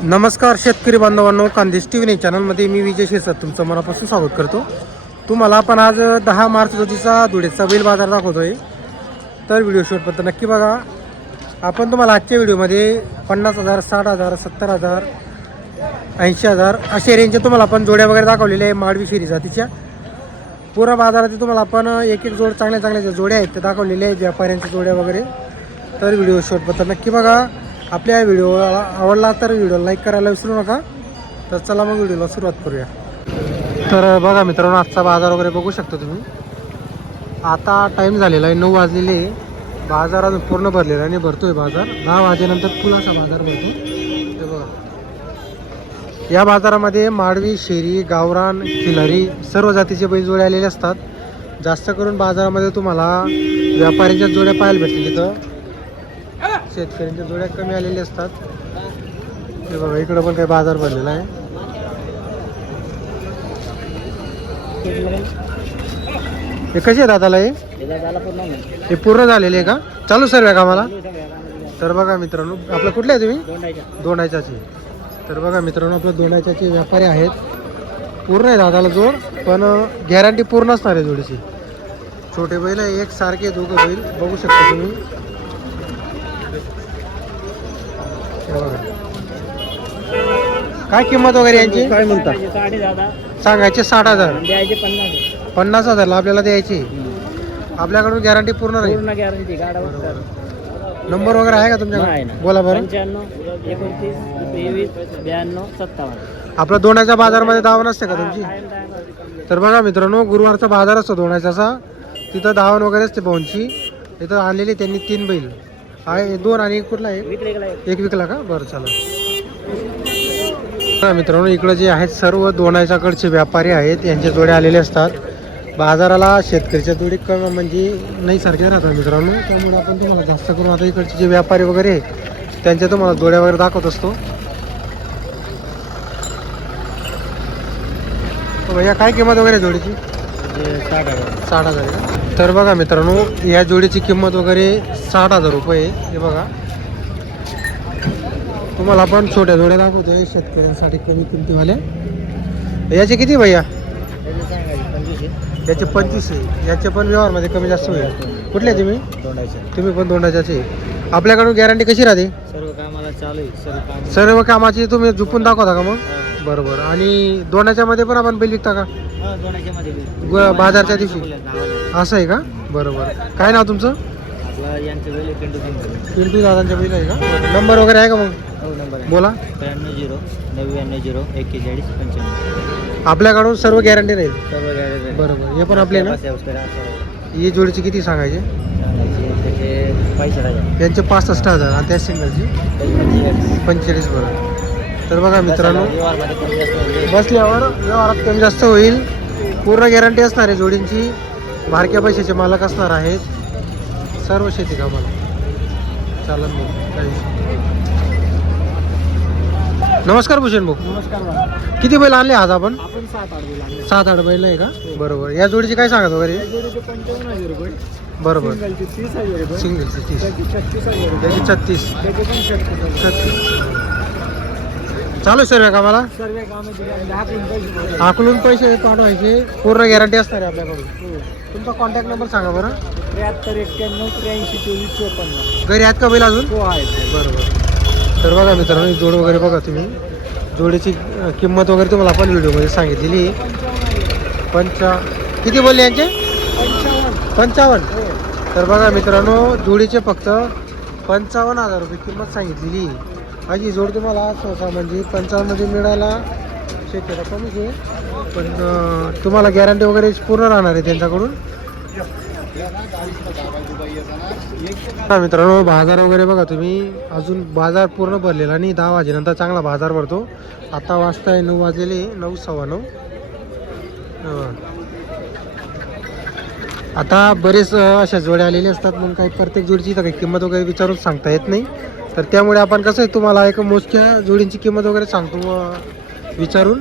नमस्कार शेतकरी बांधवांनो, खानदेश टीव्ही चॅनलमध्ये मी विजय शिरसाट तुमचं मनापासून स्वागत करतो. तुम्हाला आपण आज 10 मार्च रोजीचा धुळेचा बैल बाजार दाखवतोय. तर व्हिडिओ शेवटपर्यंत नक्की बघा. आपण तुम्हाला आजच्या व्हिडिओमध्ये 50,000, 60,000, 70,000, 80,000 अशा रेंजचे तुम्हाला आपण जोड्या वगैरे दाखवलेल्या आहे. माडवी शेरी जातीच्या पूर्ण बाजारात तुम्हाला आपण एक एक जोड चांगल्या चांगल्या ज्या जोड्या आहेत ते दाखवलेल्या आहेत, व्यापाऱ्यांच्या जोड्या वगैरे. तर व्हिडिओ शेवटपर्यंत नक्की बघा. आपल्या व्हिडिओला आवडला तर व्हिडिओला लाईक करायला विसरू नका. तर चला मग व्हिडिओला सुरुवात करूया. तर बघा मित्रांनो, आजचा बाजार वगैरे बघू शकता तुम्ही. आता टाईम झालेला आहे 9 वाजलेले. बाजार अजून पूर्ण भरलेला आणि भरतोय बाजार. 10 वाजेनंतर फुल असा बाजार भरतो. ते बघा, या बाजारामध्ये माडवी, शेरी, गावरान, खिलारी सर्व जातीचे बैल जोडे आलेले असतात. जास्त करून बाजारामध्ये तुम्हाला व्यापाऱ्यांच्या जोड्या पाहायला भेटतील. तिथं शेतकऱ्यांच्या जोड्या कमी आलेल्या असतात. हे बघा, इकडं पण काही बाजार भरलेला आहे. हे कसे आहे दादाला? हे पूर्ण झालेले आहे का? चालू सर्व आहे का मला? तर बघा मित्रांनो, आपलं कुठलं आहे तुम्ही? दोंडाच्याचे. तर बघा मित्रांनो, आपलं दोंडाच्याचे व्यापारी आहेत. पूर्ण आहे दादाला जोड, पण गॅरंटी पूर्ण असणार आहे जोडीची. छोटे बैल आहे, एक सारखे दोघं बैल बघू शकता तुम्ही. काय किंमत वगैरे यांची काय म्हणता? सांगायचे 60,000, 50,000ला आपल्याला द्यायची. आपल्याकडून गॅरंटी पूर्ण राहील. नंबर वगैरे आहे का तुमच्याकडे? बोला बरं. 29, 23, 92, 57. आपला दोण्याच्या बाजारमध्ये धावण असते का तुमची? तर बघा मित्रांनो, गुरुवारचा बाजार असतो दोण्याचा. तिथं धावण वगैरे असते भाऊंची. इथं आणलेली त्यांनी 3 बैल आहे. 2 आणि एक कुठला आहे? एक विकला का? बरं, चला. मित्रांनो, इकडं जे आहेत सर्व दोनाच्याकडचे व्यापारी आहेत, यांचे जोडे आलेले असतात. बाजाराला शेतकऱ्याच्या जोडी कमी म्हणजे नाही सारख्या राहतात मित्रांनो. त्यामुळे आपण तुम्हाला जास्त करून आता इकडचे जे व्यापारी वगैरे आहेत त्यांच्या तुम्हाला जोड्या वगैरे दाखवत असतो. भैया, काय किंमत वगैरे जोडीची? 60,000 का? तर बघा मित्रांनो, या जोडीची किंमत वगैरे 60,000 रुपये. हे बघा, तुम्हाला आपण छोट्या जोड्या दाखवतोय शेतकऱ्यांसाठी कमी किमतीवाल्या. याचे किती भैया? याचे 25 आहे. याचे पण व्यवहारमध्ये कमी जास्त होईल. कुठले तुम्ही? तुम्ही पण दोंडाच्याचे. आपल्याकडून गॅरंटी कशी राहते? सर्व कामाला चालू आहे. सर्व कामाची तुम्ही झुपून दाखवता का मग? बरोबर. आणि दोंडाच्या मध्ये पण आपण बैल विकता का? बाजारच्या दिवशी असं आहे का? बरोबर. काय नाव तुमचं? पिंटू दादांच्या बैल आहे का? नंबर वगैरे आहे का मग? बोला. 93 0 91 41 95. आपल्याकडून सर्व गॅरंटी राहील. सर्व गॅरेज बरोबर. हे पण आपले ना? ही जोडीची किती सांगायचे? यांचे 65,000 आणि त्या सिंगलची 45. बरोबर. तर बघा मित्रांनो, बसल्यावर व्यवहारात कमी जास्त होईल. पूर्ण गॅरंटी असणार आहे जोडींची. मार्क्या पैशाचे मालक असणार आहेत. सर्व शेती कामाला चालन मग काही. नमस्कार भूषण भाऊ. नमस्कार. किती बैल आणले आज आपण? 7-8 बैल. 7-8 बैल आहे का? बरोबर. या जोडीची काय सांगत वगैरे? 55,000 रुपये. बरोबर. 30,000 रुपये. सिंगलची 30. 36,000 त्याची 36. 36 चालू सर्व कामाला. सर्व कामाचे आकलून पैसे पाठवायचे. पूर्ण गॅरंटी असणार आहे आपल्याकडून. तुमचा कॉन्टॅक्ट नंबर सांगा बरं. 73 91 83 24 54. घरी आहेत का बैल अजून? हो आहे. बरोबर. तर बघा मित्रांनो, जोड वगैरे बघा तुम्ही. जोडीची किंमत वगैरे तुम्हाला आपण व्हिडिओमध्ये सांगितलेली. किती बोलले यांचे? 55. तर बघा मित्रांनो, जोडीचे फक्त 55,000 रुपये किंमत सांगितलेली. ही जोड तुम्हाला सहसा म्हणजे 55 मध्ये मिळायला शक्यता कमीच आहे. पण तुम्हाला गॅरंटी वगैरे पूर्ण राहणार आहे त्यांच्याकडून. मित्रांनो, बाजार वगैरे बघा तुम्ही. अजून बाजार पूर्ण भरलेला आणि 10 वाजेनंतर चांगला बाजार भरतो. आता वाजता आहे 9 वाजलेले. 9 सव्वा 9. आता बरेच अशा जोड्या आलेले असतात. मग काही प्रत्येक जोडीची तर काही किंमत वगैरे विचारून सांगता येत नाही. तर त्यामुळे आपण कसं आहे, तुम्हाला एक मोजक्या जोडींची किंमत वगैरे सांगतो विचारून,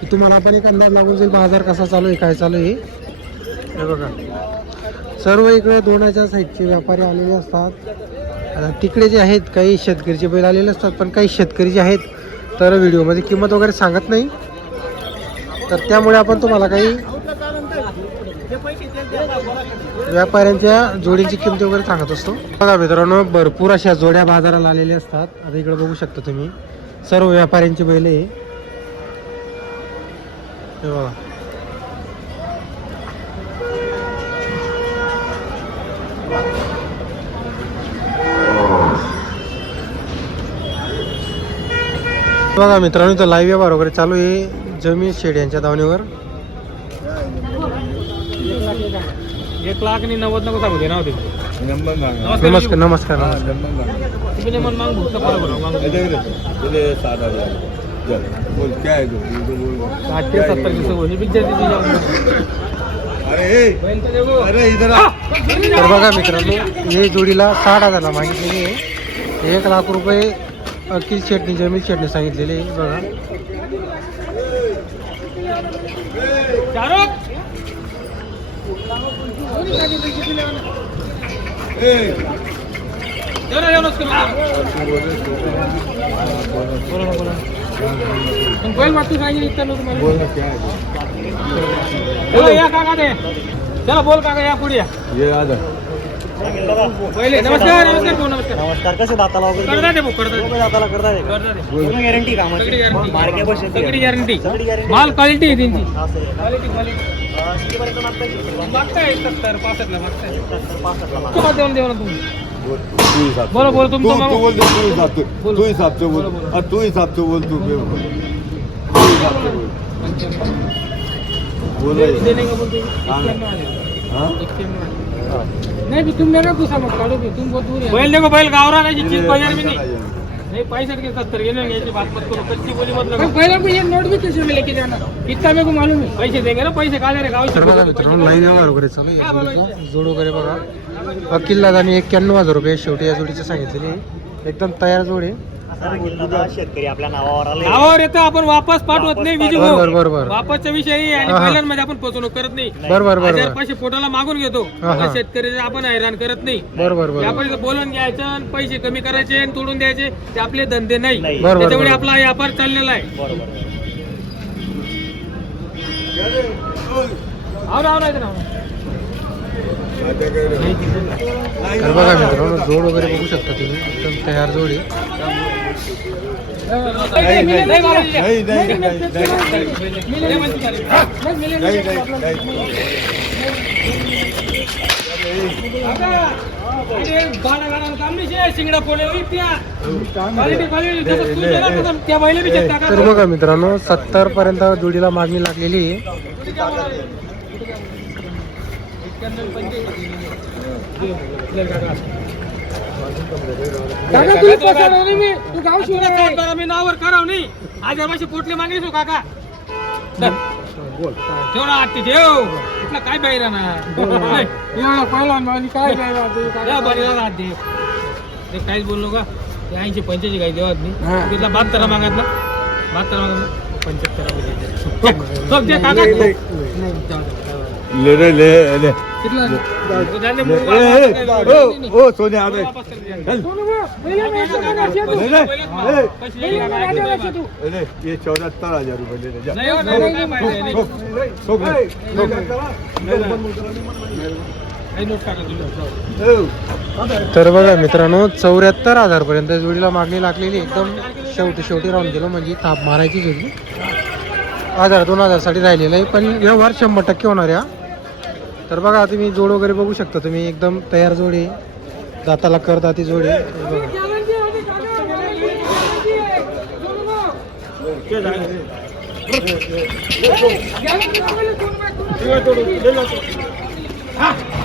की तुम्हाला आपण एक अंदाज लागून जाईल बाजार कसा चालू आहे, काय चालू आहे. हे बघा, सर्व इकडे दोनाच्या साईडचे व्यापारी आलेले असतात. तिकडे जे आहेत काही शेतकरीचे बैल आलेले असतात. पण काही शेतकरी जे आहेत तर व्हिडिओमध्ये किंमत वगैरे सांगत नाही, तर त्यामुळे आपण तुम्हाला काही व्यापाऱ्यांच्या जोडींची किंमत वगैरे सांगत असतो. बघा मित्रांनो, भरपूर अशा जोड्या बाजाराला आलेल्या असतात. आता इकडे बघू शकता तुम्ही, सर्व व्यापाऱ्यांची बैल आहे. हे बघा, बघा मित्रांनो, इथं लाईव्ह व्यवहार वगैरे चालू आहे जमीन शेड यांच्या दावणीवर. 1,90,000 नको सांगू दे ना होते. नमस्कार नमस्कार नमस्कार. तुम्ही मन मांग भूक बरोबर मांग 60 ते 70 दिवस होईल पिक्चर तर बघा मित्रांनो, हे जोडीला 60,000ला मागितलेली आहे. 1,00,000 रुपये अखिल शेटणी जमीन शेटणी सांगितलेले आहे. बघा, चला बोल काका या पुढे या. पहिले नमस्कार नमस्कार भाऊ, नमस्कार. नमस्कार. कसे दाताला वगैरे करता दे भाऊ, करता दे. दाताला करता रे? करता दे. पूर्ण गॅरंटी का? सगळी गॅरंटी. मार्के बस सगळी गॅरंटी. सगळी गॅरंटी. माल क्वालिटी आहे त्यांची. असं आहे का? क्वालिटी क्वालिटी कितीपर्यंत मागताय? मागताय 70 65 ला मागताय. 65 ला मागताय. किंमत देऊन देऊ ना तुम्ही. बोलो बोलो तुम तो मागो. तू हिसाब से बोल, तू हिसाब से बोल, तू बोल देने का बोलते हैं. हाँ. 91 वाले. हाँ? 91 वाले. नहीं भी तुम मेरे को समझ काढो भी तुम बहुत दूर है. बैल देखो, बैल गावरा नहीं, चीज बाजार में नहीं. नहीं 65 के 70 ये नहीं, ऐसी बात मत करो, कच्ची बोली मत लगाओ. पहले को ये नोट भी कैसे में लेके जाना, कितना मेरे को मालूम है. पैसे देंगे ना, पैसे कहा जा रहे गाँव तर बघा मित्रांनो, लाईव्ह व्यवहार वगैरे चालू आहे या जोडीचा. जोड वगैरे बघा, अखिल दादानी 91,000 रुपये शेवटी या जोडीचे सांगितलेले आहे. एकदम तयार जोड आहे. असं बोलतो ना, शेतकरी आपल्या नावावर आले. नावावर येतं, आपण वापस पाठवत नाही. विजू बरोबर बरोबर वापसचा विषय आहे आणि हा, हा. पहिल्यांमध्ये आपण फसवणूक करत नाही. बरोबर बरोबर 1,000 पोटाला मागून घेतो. हा, हा. शेतकरी आपण हैराण करत नाही. बरोबर बरोबर व्यापारी बोलून घ्यायचं आणि पैसे कमी करायचे आणि तोडून द्यायचे, ते आपले धंदे नाही. नाही. बरोबर त्याच्यामुळे बरोबर. आपला व्यापार चाललेला आहे. बरोबर. हो ना, नाही तर ना. तर बघा मित्रांनो, जोड वगैरे बघू शकता तुम्ही, एकदम तयार जोड आहे. तर बघा मित्रांनो, 70 पर्यंत जोडीला मागणी लागलेली आहे. मी नावावर कराव नाही. 1,000 पोटले मागेल काका. ठेव ना आत्ती ठेव. कुठला काय पाहिला ना काय काहीच बोललो का. 80-85 काही देवात नाही. तिथला 72 मागतला. 72 मागतला 75 ले रे ले ले. ओ सोने आ गए. ये 74,000 रुपये ले ले जा. तर बघा मित्रांनो, 74,000 पर्यंत जोडीला मागणी लागलेली. एकदम शेवटी राहून गेलो, म्हणजे थाप मारायची जोडी. 1,000-2,000 साठी राहिलेलं आहे, पण व्यवहार 100% होणार आहे. तर बघा तुम्ही जोड वगैरे बघू शकता तुम्ही, एकदम तयार जोड आहे. दाताला करदाती जोड आहे. हे बघा.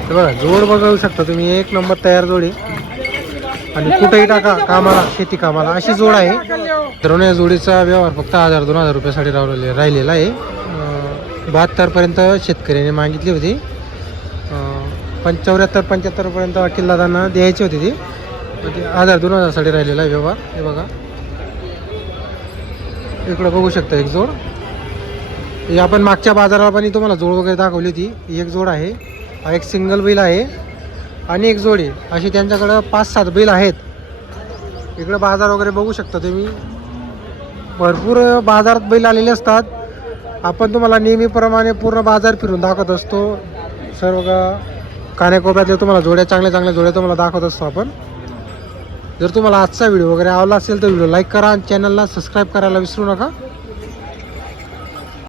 तर बघा जोड बघू शकता तुम्ही, एक नंबर तयार जोड आहे. आणि कुठेही टाका कामाला, शेती कामाला अशी जोड आहे. तर या जोडीचा व्यवहार फक्त 1,000-2,000 रुपयासाठी राहिलेला आहे. 72 पर्यंत शेतकऱ्याने मागितली होती. 74-75 पर्यंत अखिल दादांना द्यायची होती ती. 1,000-2,000 साठी राहिलेला आहे व्यवहार. हे बघा, इकडं बघू शकता एक जोड. हे आपण मागच्या बाजाराला पण तुम्हाला जोड वगैरे दाखवली होती. एक जोड आहे, हा एक सिंगल बैल आहे आणि एक जोडी. अशी त्यांच्याकडं 5-7 बैल आहेत. इकडं बाजार वगैरे बघू शकता तुम्ही. भरपूर बाजारात बैल आलेले असतात. आपण तुम्हाला नेहमीप्रमाणे पूर्ण बाजार फिरून दाखवत असतो. सर्व कानेकोपऱ्यातले तुम्हाला जोड्या चांगल्या जोड्या तुम्हाला दाखवत असतो आपण. जर तुम्हाला आजचा व्हिडिओ वगैरे आवडला असेल तर व्हिडिओ लाईक करा आणि चॅनलला सबस्क्राईब करायला विसरू नका.